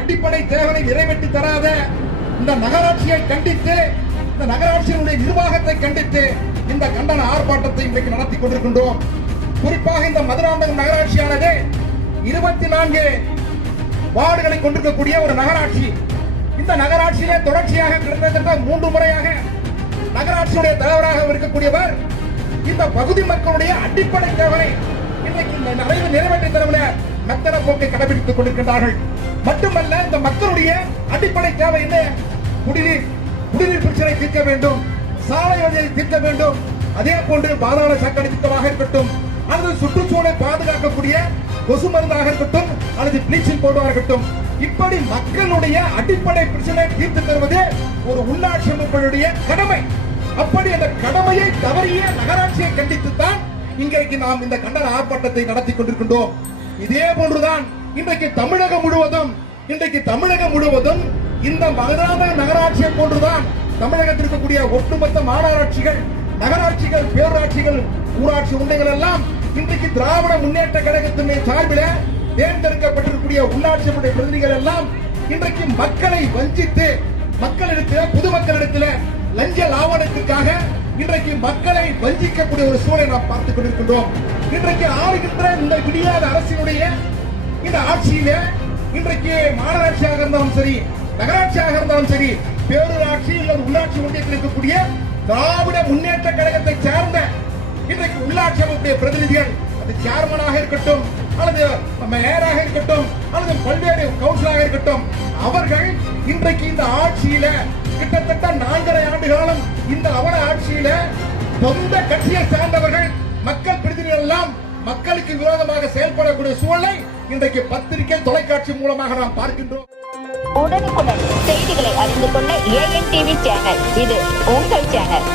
அடிப்படை தேவையை நிறைவேற்றி தராத இந்த நகராட்சியை கண்டித்து இந்த நகராட்சியினுடைய நிர்வாகத்தை கண்டித்து இந்த கண்டன ஆர்ப்பாட்டத்தை இன்றைக்கு நடத்தி கொண்டிருக்கின்றோம். குறிப்பாக இந்த மதுராந்தகம் நகராட்சியானது இருபத்தி நான்கு வார்டுகளை கொண்டிருக்கக்கூடிய ஒரு நகராட்சி. இந்த நகராட்சியிலே தொடர்ச்சியாக கிட்டத்தட்ட மூன்று முறையாக நகராட்சியுடைய தலைவராக இருக்கக்கூடியவர் இந்த பகுதி மக்களுடைய அடிப்படை தேவை இன்றைக்கு இந்த நிறைவு நிறைவேற்றி தரவில மெத்தன போக்கை கடைபிடித்துக் கொண்டிருக்கின்றார்கள். மட்டுமல்ல இந்த மக்களுடைய அடிப்படை தேவை என்ன? குடிநீர் குடிநீர் பிரச்சனை தீர்க்க வேண்டும். சாலை வழியை தீர்க்க வேண்டும். அதே போன்று பாதாள சாக்கடை திட்டமாக இருக்கட்டும் அல்லது சுற்றுச்சூழலை பாதுகாக்கக்கூடிய கொசு மருந்தாக இருக்கட்டும் அல்லது பிளீச்சிங் பவுடராக இருக்கட்டும். இப்படி மக்களுடைய அடிப்படை பிரச்சனை தீர்த்து தருவது ஒரு உள்ளாட்சி அமைப்புடைய கடமை. அப்படி அந்த கடமையை தவறிய நகராட்சியை கண்டித்து தான் இன்றைக்கு நாம் இந்த கண்டன ஆர்ப்பாட்டத்தை நடத்தி கொண்டிருக்கின்றோம். இதே போன்றுதான் இன்றைக்கு தமிழகம் முழுவதும் இன்றைக்கு தமிழகம் முழுவதும் இந்த மகதான நகராட்சியை போன்றுதான் தமிழகத்தில் இருக்கக்கூடிய ஒட்டுமொத்த மாநகராட்சிகள் நகராட்சிகள் பேரூராட்சிகள் ஊராட்சி உண்டைகள் எல்லாம் இன்றைக்கு திராவிட முன்னேற்ற கழகத்தினுடைய சார்பில் தேர்ந்தெடுக்கப்பட்டிருக்கக்கூடிய உள்ளாட்சி பிரதிநிதிகள் எல்லாம் இன்றைக்கு மக்களை வஞ்சித்து மக்களிடத்தில் பொதுமக்களிடத்தில் லஞ்ச லாவணத்திற்காக இன்றைக்கு மக்களை வஞ்சிக்கக்கூடிய ஒரு சூழலை நாம் பார்த்துக் கொண்டிருக்கின்றோம். இன்றைக்கு ஆளுகின்ற இந்த விடியாத அரசினுடைய இந்த ஆட்சியில இன்றைக்கு மாநகராட்சியாக இருந்தாலும் சரி நகராட்சியாக இருந்தாலும் சரி பேரூராட்சி அல்லது உள்ளாட்சி ஒன்றியத்தில் இருக்கக்கூடிய திராவிட முன்னேற்ற கழகத்தை சார்ந்த இன்றைக்கு உள்ளாட்சி அமைப்புடைய பிரதிநிதிகள் அது சேர்மனாக இருக்கட்டும் அல்லது மேயராக இருக்கட்டும் அல்லது பல்வேறு கவுன்சிலாக இருக்கட்டும் அவர்கள் இன்றைக்கு இந்த ஆட்சியில கிட்டத்தட்ட நான்கரை ஆண்டு காலம் இந்த அவர ஆட்சியில சொந்த கட்சியை சார்ந்தவர்கள் மக்கள் பிரதிநிதிகள் எல்லாம் மக்களுக்கு விரோதமாக செயல்படக்கூடிய சூழலை இன்றைக்கு பத்திரிகை தொலைக்காட்சி மூலமாக நாம் பார்க்கின்றோம். உடனுக்குடன் செய்திகளை அறிந்து கொள்ள ஏஎன் டிவி சேனல் இது உங்கள் சேனல்